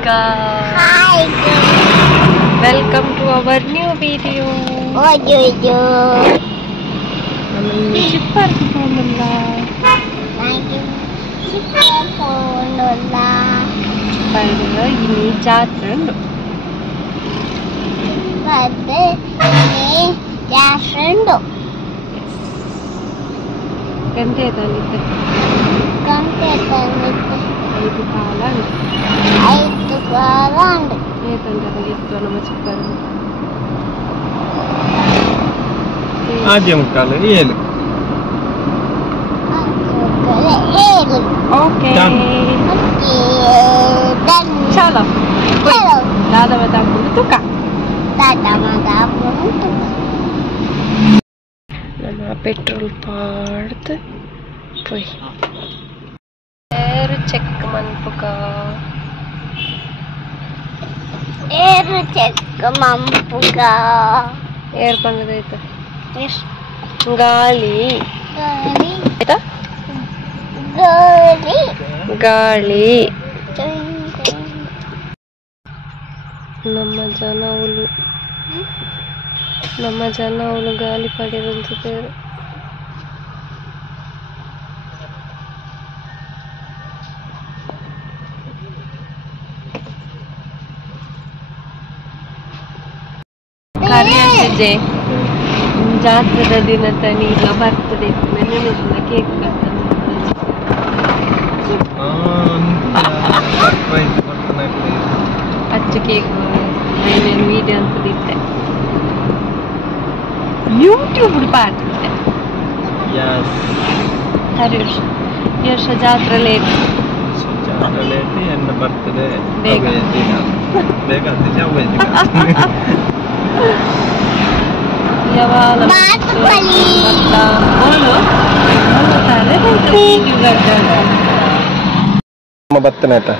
guys. Hi guys. Welcome to our new video. നമ്മൾ ചിപ്പർക്ക് പോകുന്നില്ല. ഇനി ജാത്ര ഉണ്ട്. ಗಂಟೆ ತಂದಿದ್ದೆ 5 ಕಾಲ ತಂದಿತ್ತು ನಮ್ಮ ಚಿಕ್ಕರು. ಆದ್ಯಂ ಕಾಲ 7. ओके चलो दादा बता तू का ನಮ್ಮ ಪೆಟ್ರೋಲ್ ಪಾಡ್ದು ಪೋಯ್ ಏರ್ ಚೆಕ್ ಮನ್ಪುಗ ಏರ್ ಬಂದದೈತ ಗಾಳಿ ಆಯ್ತಾ ಗಾಳಿ ನಮ್ಮ ಜನ ಅವಳು ಗಾಳಿ ಪಡೆದಂತಿದ್ದಾರೆ. ಕಾರ್ಯಜೆ ಜಾತ್ರದ ದಿನ ತನಿ ಇಲ್ಲ ಬರ್ತದೆ ಮೆನ್ನಿನ ಕೇಕ್ ಅಚ್ಚ ಕೇಕ್ ನಾನು ವಿಡಿಯೋ ಅಂತದಿದ್ದೆ ಯೂಟ್ಯೂಬ್ ಪಾಡ್ತಿದ್ದೆ. ಈ ವರ್ಷ ಜಾತ್ರೆ ಲೇಟ್ ಎನ್ನ ಬರ್ತದೆ ಬೇಗ ಬರ್ತನೆ ಆಯ್ತಾ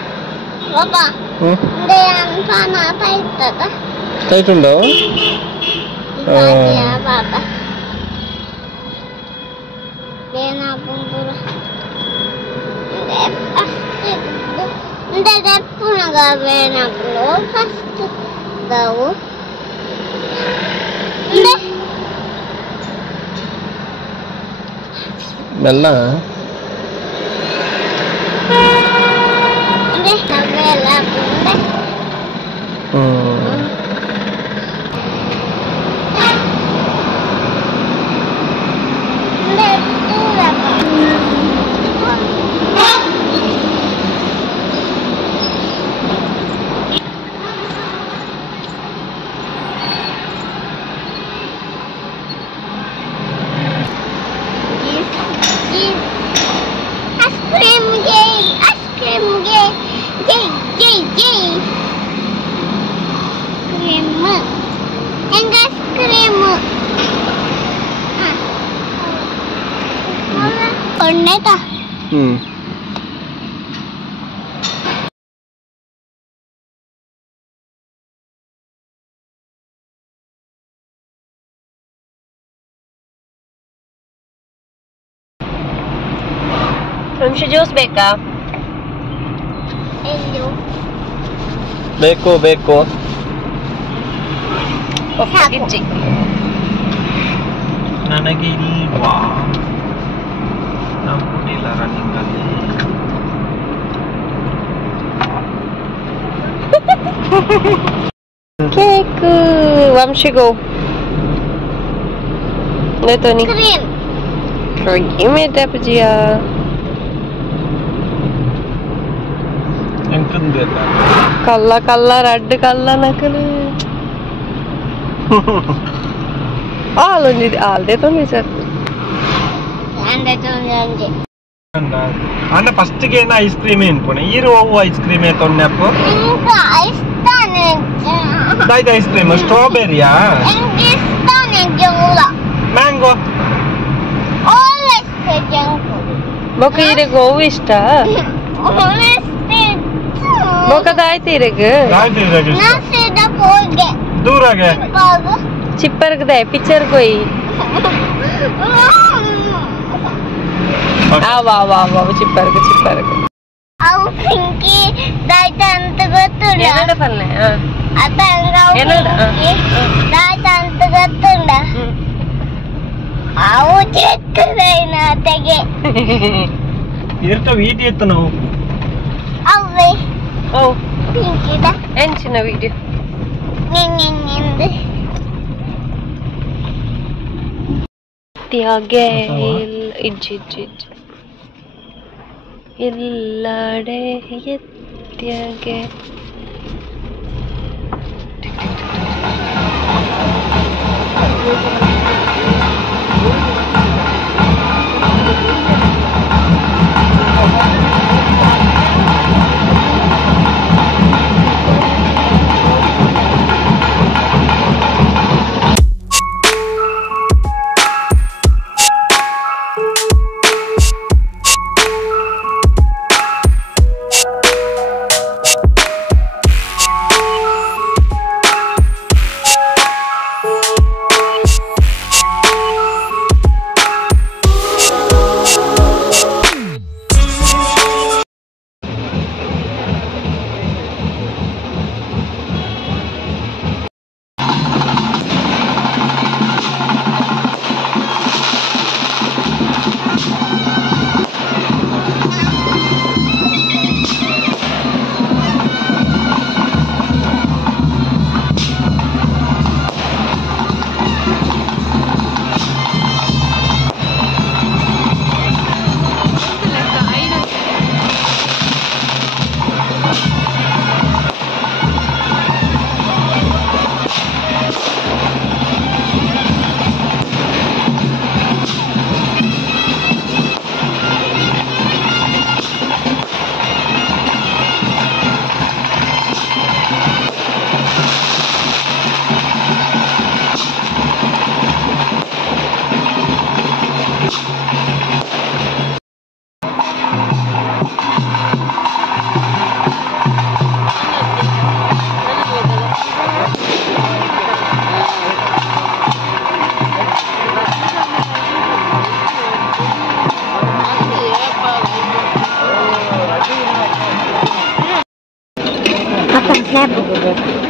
ಟೈಟ್ ಉಂಡೋ ಮೆಲ್ಲ ನಿಮಿಷ ಜ್ಯೂಸ್ ಬೇಕಾ? ಬೇಕು ಗಿಜ್ಜಿ ನನಗೆ ಇಲ್ವಾ ನಾವು ಕುಡಿಲ್ಲ ರನ್ನಿಂಗ್ ಅಲ್ಲಿ ಕೇಕ್ ವಂಶಿಗೋ ಲೇತೋನಿ ಕ್ರೀಮ್ ಇದೆ ಭಜಿಯಾ ಕಲ್ಲ ರೆಡ್ ಕಲ್ಲ ನಕಲು ಹಾಲೊಂದಿದೆ ಹಾಲ್ದೆ ತೊಂದಿ ಸರ್ ಅಂದ್ರೆ ಫಸ್ಟ್ ಗೆ ಐಸ್ ಕ್ರೀಮ್ ಏನ್ಪುಣೆ ಈರು ಐಸ್ ಕ್ರೀಮ್ ತೊನ್ನಪ್ಪು ಐಸ್ ಕ್ರೀಮ್ ಸ್ಟ್ರಾಬೆರಿಯಾ ಮ್ಯಾಂಗೋ ಬೊಕ್ಕ ಇರೆ ಗೋವು ಇಷ್ಟ ಬೊಕ್ಕದಾಯ್ತು ಇರೆಗ್ ದೂರಾಗೆ ಚಿಪ್ಪರ್ಗದೆ ಪಿಕ್ಚರ್ ಕೊಯ್ ಚಿಪ್ಪರ್ಗ ಅವು ಪಿಂಕಿ ದಾಯ್ತ ಅಂತ ಗೊತ್ತುಂಡ ಎರಡು ಪಲ್ಲೆ ಅದ ದಾಯ್ತ ಅಂತ ಗೊತ್ತುಂಡ ಅವು ಚೆಕ್ಕದೈನ ತೆಗೆ ಇರ್ತ ವೀಡಿಯೋ ಇತ್ತು ನಾವು ಅವೇ ಓ ಪಿಂಕಿದ ಎಂಚಿನ ವಿಡಿಯೋ ನಿನ್ನಿಂದ ತ್ಯಾಗೆ ಇಜ್ಜಿ ಎಲ್ಲಡೆ ಎತ್ಯಾಗೆ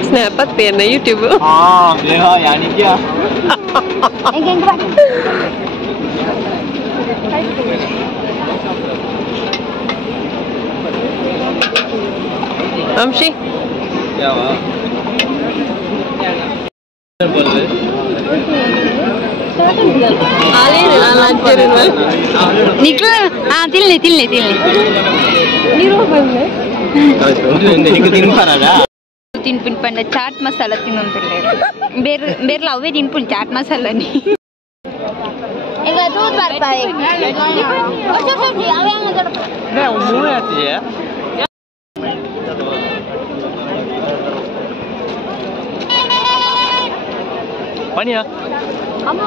Snap at na YouTube. ಬೇಗ ಯಾನಿದ್ಯಾ Amshi ಯಾವ తినిపిండి చాట్ మసాలా తినుంటలేరు ಬೇರೆ ಅವೇ ತಿನ್ಪುಲ್ ಚಾಟ್ ಮಸಾಲಾನಿ ಈಗ ದೂಧ ಬರ್ತಾರೆ ಪನಿಯಾ ಅಮ್ಮ